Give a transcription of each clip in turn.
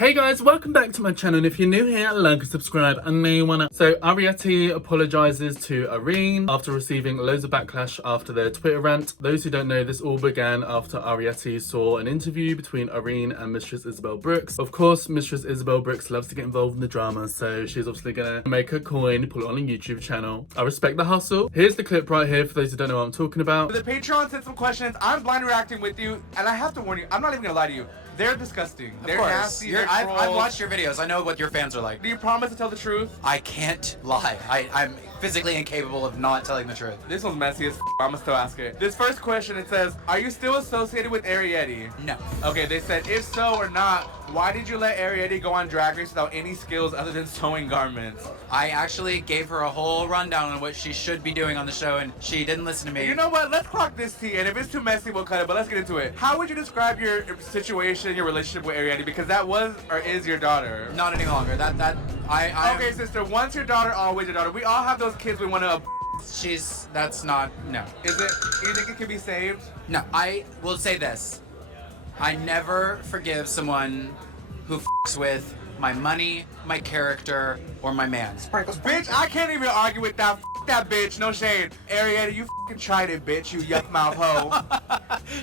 Hey guys, welcome back to my channel, and if you're new here, like and subscribe, and may you wanna. So Arrietty apologizes to Irene after receiving loads of backlash after their Twitter rant. Those who don't know, this all began after Arrietty saw an interview between Irene and Mistress Isabel Brooks. Of course, Mistress Isabel Brooks loves to get involved in the drama, so she's obviously gonna make her coin, pull it on a YouTube channel. I respect the hustle. Here's the clip right here for those who don't know what I'm talking about. The Patreon sent some questions. I'm blind reacting with you, and I have to warn you, I'm not even gonna lie to you. They're disgusting. They're nasty. I've watched your videos. I know what your fans are like. Do you promise to tell the truth? I can't lie. I'm physically incapable of not telling the truth. This one's messy as I'ma still ask it. This first question, it says, are you still associated with Arrietty? No. Okay, they said, if so or not, why did you let Arrietty go on Drag Race without any skills other than sewing garments? I actually gave her a whole rundown on what she should be doing on the show, and she didn't listen to me. You know what? Let's clock this tea, and if it's too messy, we'll cut it, but let's get into it. How would you describe your situation, your relationship with Arrietty? Because that was or is your daughter. Not any longer. Okay, sister, once your daughter, always your daughter. We all have those kids we want to... That's not, no. Is it, you think it can be saved? No, I will say this. I never forgive someone who f***s with my money, my character, or my man. Bitch, I can't even argue with that. F*** that bitch, no shade. Arrietty, you f***ing tried it, bitch, you yuck mouth hoe.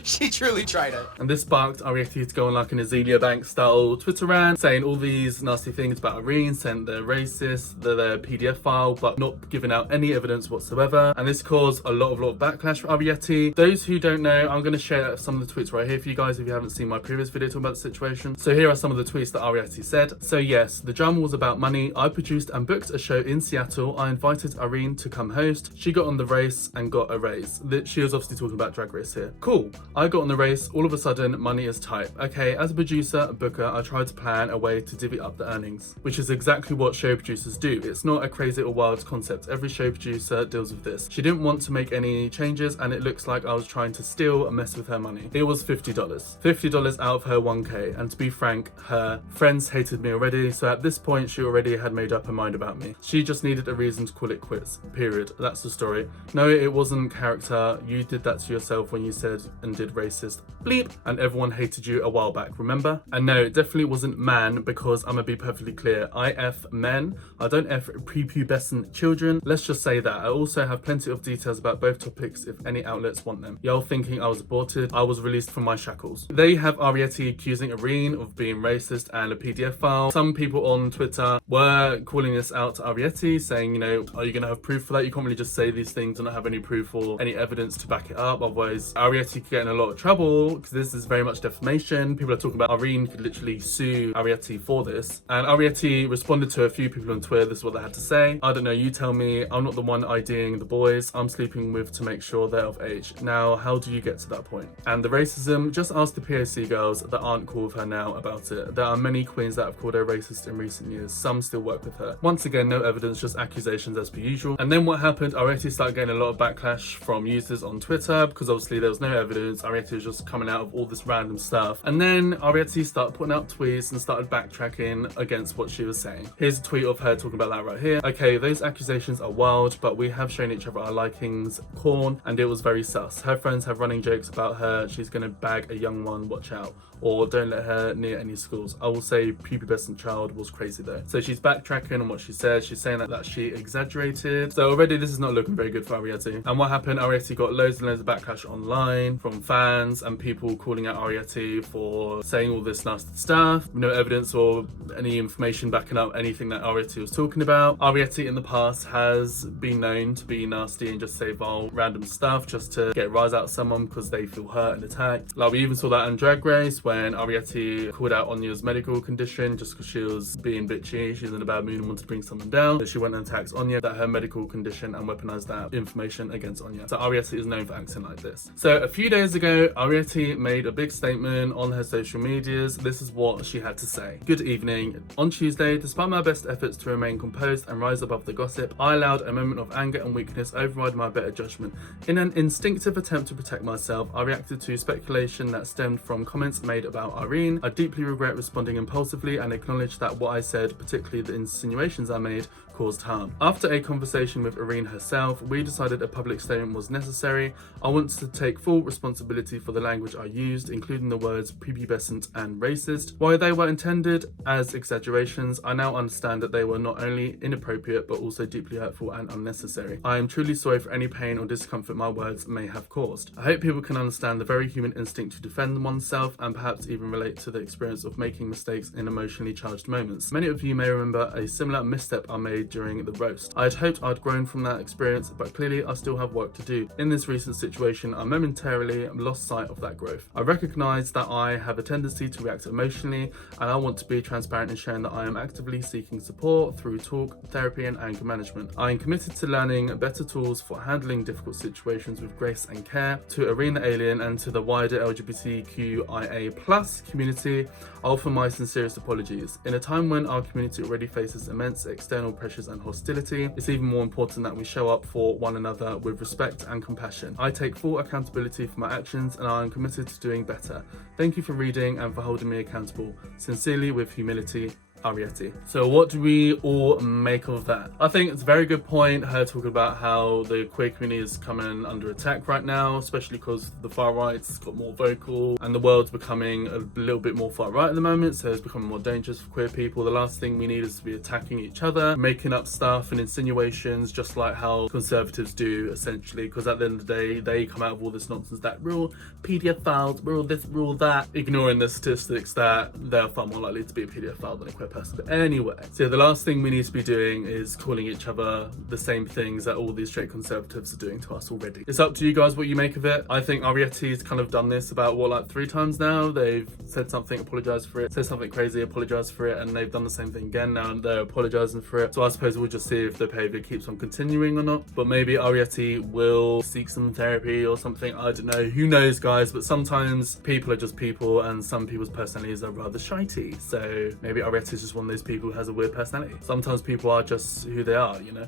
She truly tried it. And this sparked Arrietty to go on like an Azealia Banks style Twitter rant, saying all these nasty things about Irene, saying they're racist, they're their PDF file, but not giving out any evidence whatsoever. And this caused a lot of backlash for Arrietty. Those who don't know, I'm going to share some of the tweets right here for you guys if you haven't seen my previous video talking about the situation. So here are some of the tweets that Arrietty said. So yes, the drama was about money. I produced and booked a show in Seattle. I invited Irene to come host. She got on the race and got a raise. She was obviously talking about Drag Race here. Cool. I got on the race. All of a sudden, money is tight. Okay, as a producer, a booker, I tried to plan a way to divvy up the earnings, which is exactly what show producers do. It's not a crazy or wild concept. Every show producer deals with this. She didn't want to make any changes, and it looks like I was trying to steal and mess with her money. It was $50. $50 out of her 1K, and to be frank, her friends hated me already, so at this point, she already had made up her mind about me. She just needed a reason to call it quits. Period. That's the story. No, it wasn't character. You did that to yourself when you said and did racist bleep, and everyone hated you a while back, remember? And no, it definitely wasn't man, because I'm gonna be perfectly clear. I F men. I don't F prepubescent children. Let's just say that. I also have plenty of details about both topics if any outlets want them. Y'all thinking I was aborted? I was released from my shackles. They have Arrietty accusing Irene of being racist and a PDF file. Some people on Twitter were calling this out to Arrietty, saying, you know, are you gonna have proof for that? You can't really just say these things and not have any proof or any evidence to back it up. Otherwise, Arrietty could get in a lot of trouble, because this is very much defamation. People are talking about Irene could literally sue Arrietty for this. And Arrietty responded to a few people on Twitter. This is what they had to say. I don't know, you tell me. I'm not the one IDing the boys I'm sleeping with to make sure they're of age. Now, how do you get to that point? And the racism, just ask the POC girls that aren't cool with her now about it. There are many queens that have called her racist in recent years. Some still work with her. Once again, no evidence, just accusations as per usual. And then what happened? Arrietty started getting a lot of backlash from users on Twitter, because obviously there was no evidence. Arrietty was just coming out of all this random stuff. And then Arrietty started putting out tweets and started backtracking against what she was saying. Here's a tweet of her talking about that right here. Okay, those accusations are wild, but we have shown each other our likings, corn, and it was very sus. Her friends have running jokes about her. She's gonna bag a young one, watch out. Or don't let her near any schools. I will say prepubescent child was crazy though. So she's backtracking on what she said. She's saying that she exaggerated. So already this is not looking very good for Arrietty. And what happened? Arrietty got loads and loads of backlash online from fans and people calling out Arrietty for saying all this nasty stuff. No evidence or any information backing up anything that Arrietty was talking about. Arrietty in the past has been known to be nasty and just say vile random stuff just to get a rise out of someone because they feel hurt and attacked. Like we even saw that in Drag Race when Arrietty called out Anya's medical condition just because she was being bitchy. She was in a bad mood and wanted to bring someone down. So she went and attacked Anya, that her medical condition, and weaponized that information against Anya. So Arrietty is known for acting like this. So a few days ago, Arrietty made a big statement on her social medias. This is what she had to say. Good evening. On Tuesday, despite my best efforts to remain composed and rise above the gossip, I allowed a moment of anger and weakness override my better judgment. In an instinctive attempt to protect myself, I reacted to speculation that stemmed from comments made about Irene. I deeply regret responding impulsively and acknowledge that what I said, particularly the insinuations I made, caused harm. After a conversation with Irene herself, we decided a public statement was necessary. I want to take full responsibility for the language I used, including the words prepubescent and racist. While they were intended as exaggerations, I now understand that they were not only inappropriate but also deeply hurtful and unnecessary. I am truly sorry for any pain or discomfort my words may have caused. I hope people can understand the very human instinct to defend oneself and perhaps even relate to the experience of making mistakes in emotionally charged moments. Many of you may remember a similar misstep I made during the roast. I had hoped I'd grown from that experience, but clearly I still have work to do. In this recent situation, I momentarily lost sight of that growth. I recognise that I have a tendency to react emotionally, and I want to be transparent in sharing that I am actively seeking support through talk, therapy and anger management. I am committed to learning better tools for handling difficult situations with grace and care. To Irene the Alien and to the wider LGBTQIA+ community, I offer my sincerest apologies. In a time when our community already faces immense external pressures and hostility, it's even more important that we show up for one another with respect and compassion. I take full accountability for my actions and I am committed to doing better. Thank you for reading and for holding me accountable. Sincerely, with humility, Arrietty. So what do we all make of that? I think it's a very good point, her talking about how the queer community is coming under attack right now, especially because the far right's got more vocal and the world's becoming a little bit more far right at the moment, so it's becoming more dangerous for queer people. The last thing we need is to be attacking each other, making up stuff and insinuations, just like how conservatives do, essentially, because at the end of the day, they come out of all this nonsense that we're all PDF we're all this, we're all that, ignoring the statistics that they're far more likely to be a PDF file than a queer person. But anyway, so the last thing we need to be doing is calling each other the same things that all these straight conservatives are doing to us already. It's up to you guys what you make of it. I think Arrietty's kind of done this about, what, like 3 times now? They've said something, apologised for it, said something crazy, apologised for it, and they've done the same thing again now and they're apologising for it. So I suppose we'll just see if the behaviour keeps on continuing or not. But maybe Arrietty will seek some therapy or something. I don't know. Who knows, guys? But sometimes people are just people and some people's personalities are rather shitey. So maybe Arrietty's just one of those people who has a weird personality. Sometimes people are just who they are, you know?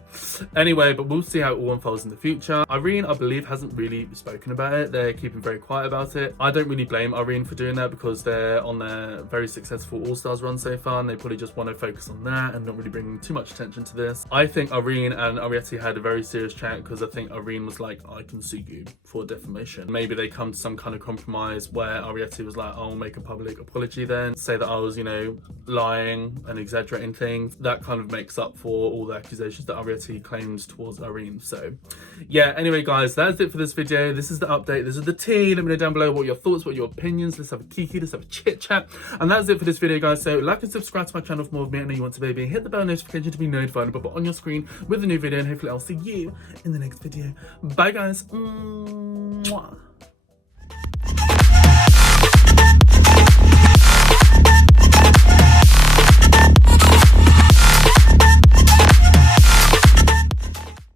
Anyway, but we'll see how it all unfolds in the future. Irene, I believe, hasn't really spoken about it. They're keeping very quiet about it. I don't really blame Irene for doing that because they're on their very successful All-Stars run so far and they probably just want to focus on that and not really bring too much attention to this. I think Irene and Arrietty had a very serious chat because I think Irene was like, I can sue you for defamation. Maybe they come to some kind of compromise where Arrietty was like, I'll make a public apology then, say that I was, you know, lying and exaggerating things. That kind of makes up for all the accusations that Arrietty claims towards Irene. So yeah, anyway guys, that's it for this video. This is the update, this is the tea. Let me know down below what your thoughts, what your opinions. Let's have a kiki, let's have a chit chat. And that's it for this video guys. So like and subscribe to my channel for more of me. I know you want to, baby. Hit the bell notification to be notified about on your screen with a new video, and hopefully I'll see you in the next video. Bye guys. Mwah.